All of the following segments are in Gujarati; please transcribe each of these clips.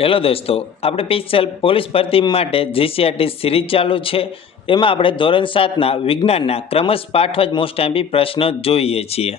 હેલો દોસ્તો, આપણે સ્પેશિયલ પોલીસ ભરતી માટે જીસીઆરટી સિરીઝ ચાલુ છે. એમાં આપણે ધોરણ 7ના વિજ્ઞાનના ક્રમશ પાઠવાજ મોસ્ટ એમપી પ્રશ્નો જોઈએ છીએ.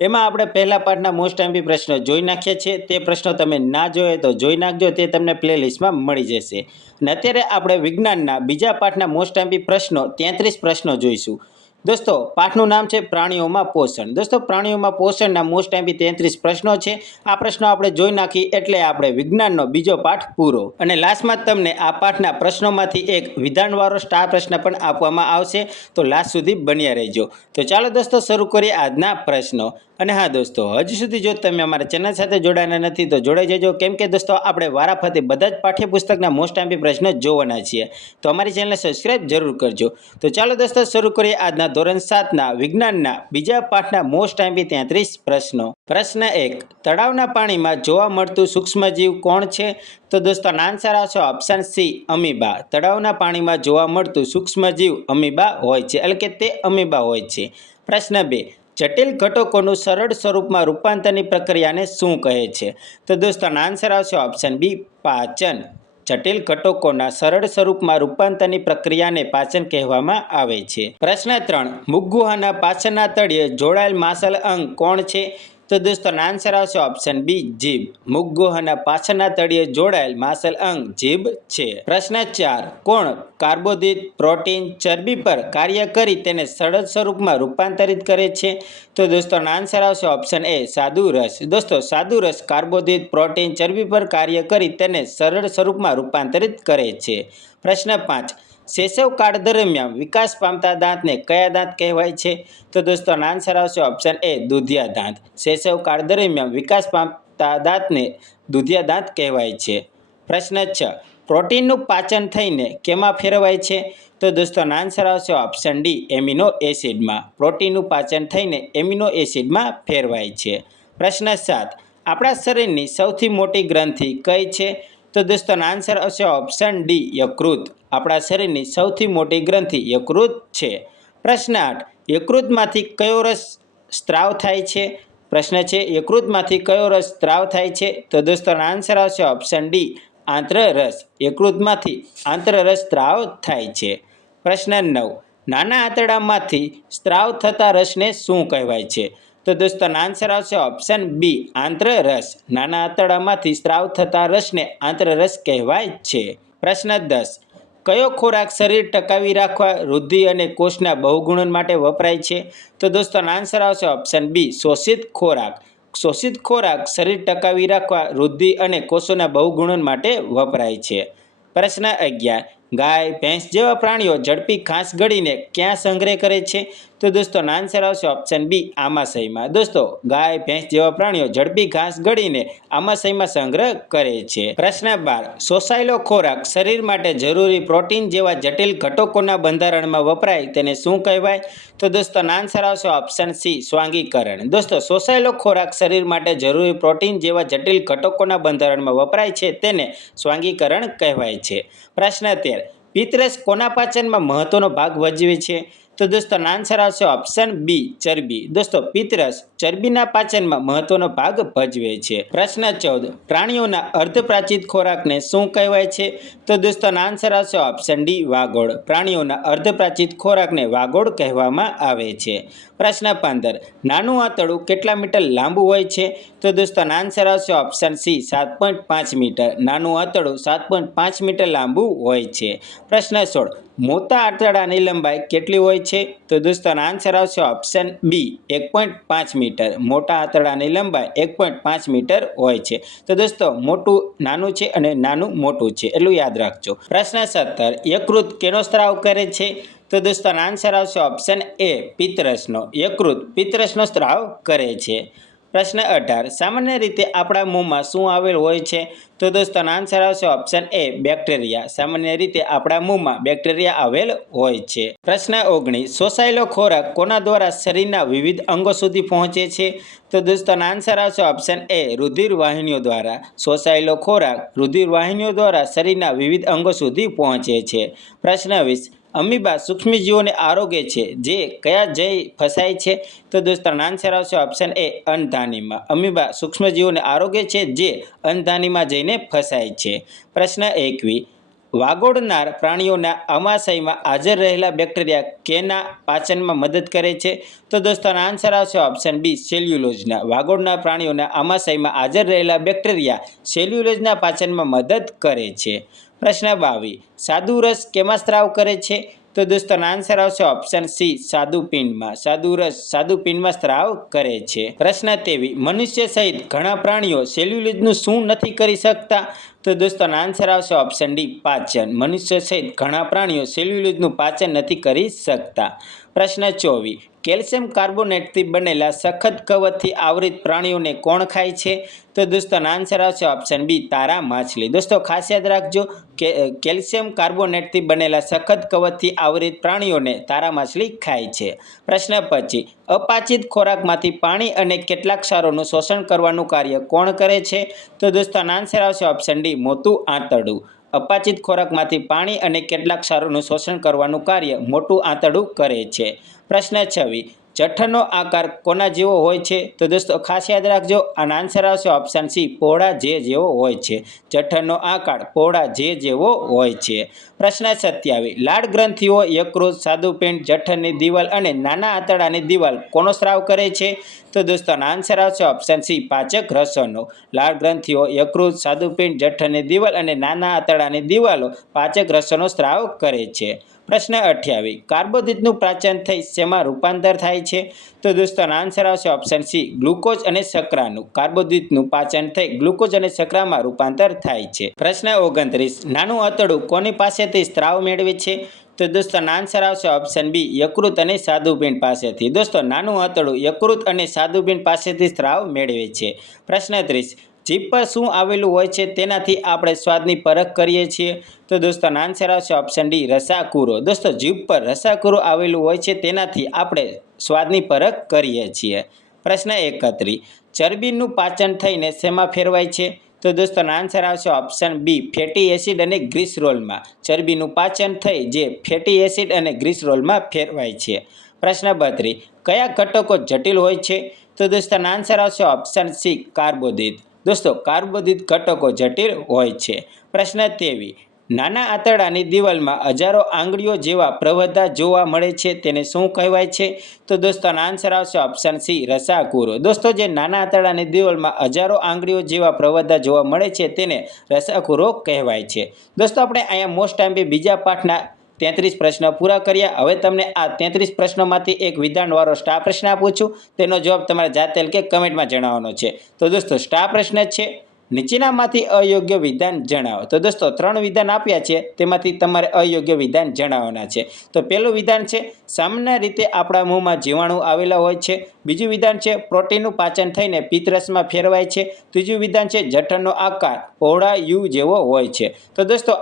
એમાં આપણે પહેલા પાઠના મોસ્ટ એમપી પ્રશ્નો જોઈ નાખ્યા છે. તે પ્રશ્નો તમે ના જોયે તો જોઈ નાખજો, તે તમને પ્લેલિસ્ટમાં મળી જશે. અને અત્યારે આપણે વિજ્ઞાનના બીજા પાઠના મોસ્ટ એમપી પ્રશ્નો 33 પ્રશ્નો જોઈશું. દોસ્તો, પાઠનું નામ છે પ્રાણીઓમાં પોષણ. દોસ્તો, પ્રાણીઓમાં પોષણના મોસ્ટ એમપી 33 પ્રશ્નો છે. આ પ્રશ્નો આપણે જોઈ નાખી એટલે આપણે વિજ્ઞાનનો બીજો પાઠ પૂરો. અને લાસ્ટમાં તમને આ પાઠના પ્રશ્નોમાંથી એક વિધાનવાળો સ્ટાર પ્રશ્ન પણ આપવામાં આવશે, તો લાસ્ટ સુધી બન્યા રહેજો. તો ચાલો દોસ્તો, શરૂ કરીએ આજના પ્રશ્નો. અને હા દોસ્તો, હજુ સુધી જો તમે અમારા ચેનલ સાથે જોડાના નથી તો જોડાઈ જજો, કેમ કે દોસ્તો આપણે વારાફરતી બધા જ પાઠ્યપુસ્તકના મોસ્ટ એમપી પ્રશ્નો જોવાના છીએ. તો અમારી ચેનલને સબસ્ક્રાઇબ જરૂર કરજો. તો ચાલો દોસ્તો, શરૂ કરીએ આજના ધોરણ 7ના વિજ્ઞાનના બીજા પાઠના મોસ્ટ એમપી 33 પ્રશ્નો. પ્રશ્ન 1. તળાવના પાણીમાં જોવા મળતું સૂક્ષ્મજીવ કોણ છે? તો દોસ્તો આન્સર આવશે ઓપ્શન સી, અમીબા. તળાવના પાણીમાં જોવા મળતું સૂક્ષ્મજીવ અમીબા હોય છે, એટલે કે તે અમીબા હોય છે. પ્રશ્ન 2. જટિલ ઘટકોનું સરળ સ્વરૂપમાં રૂપાંતરની પ્રક્રિયાને શું કહે છે? તો દોસ્તો આન્સર આવશે ઓપ્શન બી, પાચન. જટિલ ઘટકોના સરળ સ્વરૂપમાં રૂપાંતરની પ્રક્રિયાને પાચન કહેવામાં આવે છે. પ્રશ્ન 3. મુખ-ગુહાના પાછળના તળિયે જોડાયેલ માસલ અંગ કોણ છે? તો દોસ્તો આન્સર આવશે ઓપ્શન બી, જીભ. મુખ-ગુહાના પાછળના તળિયે જોડાયેલ માસલ અંગ જીભ છે. પ્રશ્ન 4. કોણ કાર્બોદિત, પ્રોટીન, ચરબી પર કાર્ય કરી તેને સરળ સ્વરૂપમાં રૂપાંતરિત કરે છે? તો દોસ્તો આન્સર આવશે ઓપ્શન એ, સાદુ રસ. દોસ્તો, સાદુ રસ કાર્બોદિત, પ્રોટીન, ચરબી પર કાર્ય કરી તેને સરળ સ્વરૂપમાં રૂપાંતરિત કરે છે. પ્રશ્ન 5. શૈશવ કાળ દરમિયાન વિકાસ પામતા દાંતને કયા દાંત કહેવાય છે? તો દોસ્તો આન્સર આવશે ઓપ્શન એ, દુધિયા દાંત. શૈશવ કાળ દરમિયાન વિકાસ પામતા દાંતને દુધિયા દાંત કહેવાય છે. પ્રશ્ન 6. પ્રોટીનનું પાચન થઈને કેમાં ફેરવાય છે? તો દોસ્તો આન્સર આવશે ઓપ્શન ડી, એમિનો એસિડમાં. પ્રોટીનનું પાચન થઈને એમિનો એસિડમાં ફેરવાય છે. પ્રશ્ન 7. આપણા શરીરની સૌથી મોટી ગ્રંથિ કઈ છે? તો દોસ્તો આન્સર આવશે ઓપ્શન ડી, યકૃત. આપણા શરીરની સૌથી મોટી ગ્રંથિ યકૃત છે. પ્રશ્ન 8. યકૃતમાંથી કયો રસ સ્ત્રાવ થાય છે? પ્રશ્ન છે, યકૃતમાંથી કયો રસ સ્ત્રાવ થાય છે? તો દોસ્તો આન્સર આવશે ઓપ્શન ડી, આંત્રરસ. યકૃતમાંથી આંત્રરસ સ્ત્રાવ થાય છે. પ્રશ્ન 9. નાના આંતરડામાંથી સ્ત્રાવ થતા રસને શું કહેવાય છે? તો દોસ્તો આન્સર આવશે ઓપ્શન બી, આંત્રરસ. નાના આંતરડામાંથી સ્ત્રાવ થતા રસને આંત્રરસ કહેવાય છે. પ્રશ્ન 10. કયો ખોરાક શરીર ટકાવી રાખવા, વૃદ્ધિ અને કોષના બહુગુણન માટે વપરાય છે? તો દોસ્તો આન્સર આવશે ઓપ્શન બી, શોષિત ખોરાક. શોષિત ખોરાક શરીર ટકાવી રાખવા, વૃદ્ધિ અને કોષોના બહુગુણન માટે વપરાય છે. પ્રશ્ન 11. ગાય, ભેંસ જેવા પ્રાણીઓ ઝડપી ઘાસ ગળીને ક્યાં સંગ્રહ કરે છે? તો દોસ્તો આન્સર આવશે ઓપ્શન બી, આમાશયમાં. દોસ્તો, ગાય, ભેંસ જેવા પ્રાણીઓ ઝડપી ઘાસ ગળીને આમાશયમાં સંગ્રહ કરે છે. પ્રશ્ન 12. શોષાયેલો ખોરાક શરીર માટે જરૂરી પ્રોટીન જેવા જટિલ ઘટકોના બંધારણમાં વપરાય તેને શું કહેવાય? તો દોસ્તો આન્સર આવશે ઓપ્શન સી, સ્વાંગીકરણ. દોસ્તો, શોષાયેલો ખોરાક શરીર માટે જરૂરી પ્રોટીન જેવા જટિલ ઘટકોના બંધારણમાં વપરાય છે તેને સ્વાંગીકરણ કહેવાય છે. પ્રશ્ન 13. પિત્તરસ કોના પાચનમાં મહત્વનો ભાગ ભજવે છે? તો દોસ્તો આન્સર આવશે ઓપ્શન બી, ચરબી. દોસ્તો, પિત્તરસ ચરબીના પાચનમાં મહત્વનો ભાગ ભજવે છે. પ્રશ્ન 14. પ્રાણીઓના અર્ધપ્રાચિત ખોરાકને શું કહેવાય છે? તો દોસ્તો આન્સર આવશે ઓપ્શન ડી, વાગોળ. પ્રાણીઓના અર્ધપ્રાચિત ખોરાકને વાગોળ કહેવામાં આવે છે. પ્રશ્ન 15. નાનું આંતરડું કેટલા મીટર લાંબુ હોય છે? તો દોસ્તો આન્સર આવશે ઓપ્શન સી, 7.5 મીટર. નાનું આંતરડું 7.5 મીટર લાંબુ હોય છે. પ્રશ્ન 16. મોટા આંતરડાની લંબાઈ કેટલી હોય છે? તો દોસ્તો આન્સર આવશે ઓપ્શન બી, 1.5 મીટર. મોટા આંતરડાની લંબાઈ 1.5 મીટર હોય છે. તો દોસ્તો, મોટું નાનું છે અને નાનું મોટું છે, એટલું યાદ રાખજો. પ્રશ્ન 17. યકૃત કેનો સ્ત્રાવ કરે છે? તો દોસ્તો આન્સર આવશે ઓપ્શન એ, પિત્તરસનો. યકૃત પિત્તરસનો સ્ત્રાવ કરે છે. પ્રશ્ન 18. સામાન્ય રીતે આપણા મોંમાં શું આવેલ હોય છે? તો દોસ્તો આન્સર આવશે ઓપ્શન એ, બેક્ટેરિયા. સામાન્ય રીતે આપણા મોંમાં બેક્ટેરિયા આવેલ હોય છે. પ્રશ્ન 19. શોષાયેલો ખોરાક કોના દ્વારા શરીરના વિવિધ અંગો સુધી પહોંચે છે? તો દોસ્તો આન્સર આવશે ઓપ્શન એ, રુધિર વાહિનીઓ દ્વારા. શોષાયેલો ખોરાક રુધિર વાહિનીઓ દ્વારા શરીરના વિવિધ અંગો સુધી પહોંચે છે. પ્રશ્ન 20. અમીબા સૂક્ષ્મજીવોને આરોગે છે જે કયા જય ફસાય છે? તો દોસ્તો આન્સર આવશે ઓપ્શન એ અન્નધાનીમાં. અમીબા સૂક્ષ્મજીવોને આરોગે છે જે અન્નધાનીમાં જઈને ફસાય છે. પ્રશ્ન 21. વાગોળનાર પ્રાણીઓના અમાશયમાં હાજર રહેલા બેક્ટેરિયા કેના પાચનમાં મદદ કરે છે? તો દોસ્તો આન્સર આવશે ઓપ્શન બી સેલ્યુલોઝના. વાગોળનાર પ્રાણીઓના અમાશયમાં હાજર રહેલા બેક્ટેરિયા સેલ્યુલોઝના પાચનમાં મદદ કરે છે. પ્રશ્ન 22. સાદુ રસ કેમાં સ્ત્રાવ કરે છે? તો દોસ્તો આન્સર આવશે ઓપ્શન સી સાદુપિંડમાં. સાદુ રસ સાદુપિંડમાં સ્ત્રાવ કરે છે. પ્રશ્ન 23. મનુષ્ય સહિત ઘણા પ્રાણીઓ સેલ્યુલોઝનું શું નથી કરી શકતા? તો દોસ્તો આન્સર આવશે ઓપ્શન ડી પાચન. મનુષ્ય સહિત ઘણા પ્રાણીઓ સેલ્યુલોઝનું પાચન નથી કરી શકતા. પ્રશ્ન 24. કેલ્શિયમ કાર્બોનેટથી બનેલા સખત કવચથી આવૃત પ્રાણીઓને કોણ ખાય છે? તો દોસ્તો આન્સર આવશે ઓપ્શન બી તારા માછલી. દોસ્તો ખાસ યાદ રાખજો કે કેલ્શિયમ કાર્બોનેટથી બનેલા સખત કવચથી આવૃત પ્રાણીઓને તારા માછલી ખાય છે. પ્રશ્ન 25. અપાચિત ખોરાકમાંથી પાણી અને કેટલાક ક્ષારોનું શોષણ કરવાનું કાર્ય કોણ કરે છે? તો દોસ્તો આન્સર આવશે ઓપ્શન ડી મોટું આંતરડું. અપાચિત ખોરાકમાંથી પાણી અને કેટલાક ક્ષારોનું શોષણ કરવાનું કાર્ય મોટું આંતરડું કરે છે. પ્રશ્ન 26. જઠરનો આકાર કોના જેવો હોય છે? તો દોસ્તો ખાસ યાદ રાખજો આનો આન્સર આવશે ઓપ્શન સી પહોળા જે જેવો હોય છે. જઠરનો આકાર પહોળા જે જેવો હોય છે. પ્રશ્ન 27. લાળ ગ્રંથિઓ યકૃત, સ્વાદુપિંડ, જઠરની દિવાલ અને નાના આંતરડાની દિવાલ કોનો સ્ત્રાવ કરે છે? તો દોસ્તો આન્સર આવશે ઓપ્શન સી પાચક રસોનો. લાળ ગ્રંથિઓ યકૃત, સ્વાદુપિંડ, જઠરની દિવાલ અને નાના આંતરડાની દિવાલો પાચક રસોનો સ્ત્રાવ કરે છે. પ્રશ્ન 28. કાર્બોદિતનું પાચન થઈ શેમાં રૂપાંતર થાય છે? તો દોસ્તો આન્સર આવશે ઓપ્શન સી ગ્લુકોઝ અને શર્કરાનું. કાર્બોદિતનું પાચન થઈ ગ્લુકોઝ અને શર્કરામાં રૂપાંતર થાય છે. પ્રશ્ન 29. નાનું આંતરડું કોની પાસેથી સ્ત્રાવ મેળવે છે? તો દોસ્તો આન્સર આવશે ઓપ્શન બી યકૃત અને સ્વાદુપિંડ પાસેથી. દોસ્તો નાનું આંતરડું યકૃત અને સ્વાદુપિંડ પાસેથી સ્ત્રાવ મેળવે છે. પ્રશ્ન 30. જીભ પર શું આવેલું હોય છે તેનાથી આપણે સ્વાદની પરખ કરીએ છીએ? તો દોસ્તો આન્સર આવશે ઓપ્શન ડી રસાકુરો. દોસ્તો જીભ પર રસાકુરો આવેલું હોય છે તેનાથી આપણે સ્વાદની પરખ કરીએ છીએ. પ્રશ્ન 31. ચરબીનું પાચન થઈને શેમાં ફેરવાય છે? તો દોસ્તો આન્સર આવશે ઓપ્શન બી ફેટી એસિડ અને ગ્લિસરોલમાં. ચરબીનું પાચન થઈ જે ફેટી એસિડ અને ગ્લિસરોલમાં ફેરવાય છે. પ્રશ્ન 32. કયા ઘટકો જટિલ હોય છે? તો દોસ્તો આન્સર આવશે ઓપ્શન સી કાર્બોદિત. દોસ્તો કાર્બોદિત ઘટકો જટિલ હોય છે. પ્રશ્ન 23. નાના આંતરડાની દિવાલમાં હજારો આંગળીઓ જેવા પ્રવધા જોવા મળે છે તેને શું કહેવાય છે? તો દોસ્તો આન્સર આવશે ઓપ્શન સી રસાકુરો. દોસ્તો જે નાના આંતરડાની દિવાલમાં હજારો આંગળીઓ જેવા પ્રવધા જોવા મળે છે તેને રસાકુરો કહેવાય છે. દોસ્તો આપણે અહીંયા મોસ્ટ ટાઈમ બીજા પાઠના 33 પ્રશ્નો પૂરા કર્યા. હવે તમને આ 33 પ્રશ્નોમાંથી એક વિધાનવાળો સ્ટાર પ્રશ્ન આપું છું. તેનો જવાબ તમારે જાતે કે કમેન્ટમાં જણાવવાનો છે. તો દોસ્તો સ્ટાર પ્રશ્ન છે નીચેનામાંથી અયોગ્ય વિધાન જણાવો. તો દોસ્તો 3 વિધાન આપ્યા છે તેમાંથી તમારે અયોગ્ય વિધાન જણાવવાના છે. તો પહેલું વિધાન છે સામાન્ય રીતે આપણા મોંમાં જીવાણુ આવેલા હોય છે. બીજું વિધાન છે પ્રોટીનનું પાચન થઈને પિત્તરસમાં ફેરવાય છે. ત્રીજું વિધાન છે જઠરનો આકાર પહોળા યુ જેવો હોય છે. તો દોસ્તો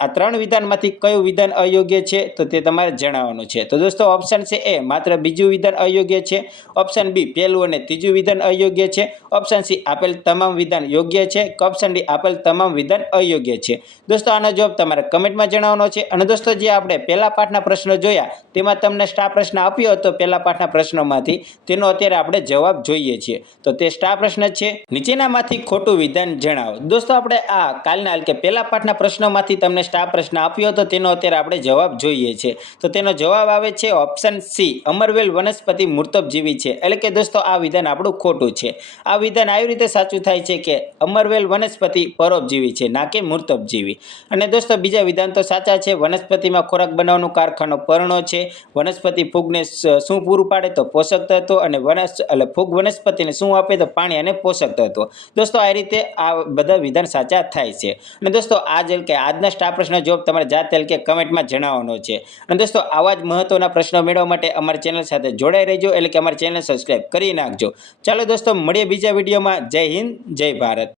આ 3 વિધાનમાંથી કયું વિધાન અયોગ્ય છે તો તે તમારે જણાવવાનું છે. તો દોસ્તો ઓપ્શન છે એ માત્ર બીજું વિધાન અયોગ્ય છે. ઓપ્શન બી પહેલું અને ત્રીજું વિધાન અયોગ્ય છે. ઓપ્શન સી આપેલ તમામ વિધાન યોગ્ય છે. ઓપ્શન ડી આપેલ તમામ વિધાન અયોગ્ય છે. દોસ્તો આનો જવાબ તમારે કમેન્ટમાં જણાવવાનો છે. અને દોસ્તો જે આપણે પહેલા પાઠના પ્રશ્નો જોયા તેમાં તમને સ્ટાર પ્રશ્ન આપ્યો હતો પહેલા પાઠના પ્રશ્નોમાંથી, તેનો અત્યારે આપણે જવાબ જોઈએ છીએ. તો તે સ્ટાર પ્રશ્ન છે નીચેનામાંથી ખોટું વિધાન જણાવો. દોસ્તો આપણે આ કાલના કે પહેલા પાઠના પ્રશ્નોમાંથી તમને સ્ટાર પ્રશ્ન આપ્યો હતો તેનો અત્યારે આપણે જવાબ જોઈએ છે. તો તેનો જવાબ આવે છે ઓપ્શન સી અમરવેલ વનસ્પતિ મૃતબજીવી છે. એટલે કે દોસ્તો આ વિધાન આપણું ખોટું છે. આ વિધાન આવી રીતે સાચું થાય છે કે અમરવેલ વનસ્પતિ પરોપજીવી છે ના કે મૃતબજીવી. અને દોસ્તો બીજા વિધાન તો સાચા છે. વનસ્પતિમાં ખોરાક બનાવવાનું કારખાનો પર્ણો છે. વનસ્પતિ ફૂગને શું પૂરું પાડે તો પોષક તત્વો, અને ફૂગ વનસ્પતિને શું આપે તો પાણી અને પોષક તત્વો. દોસ્તો આ રીતે આ બધા વિધાન સાચા થાય છે. અને દોસ્તો આજના સ્ટાર પ્રશ્ન જવાબ તમારે જાતે કે કમેન્ટમાં જણાવવાનો છે. અને દોસ્તો આવા જ મહત્વના પ્રશ્નો મેળવવા માટે અમારી ચેનલ સાથે જોડાઈ રહેજો. એટલે કે અમારી ચેનલ સબસ્ક્રાઈબ કરી નાખજો. ચાલો દોસ્તો મળીએ બીજા વિડીયોમાં. જય હિન્દ, જય ભારત.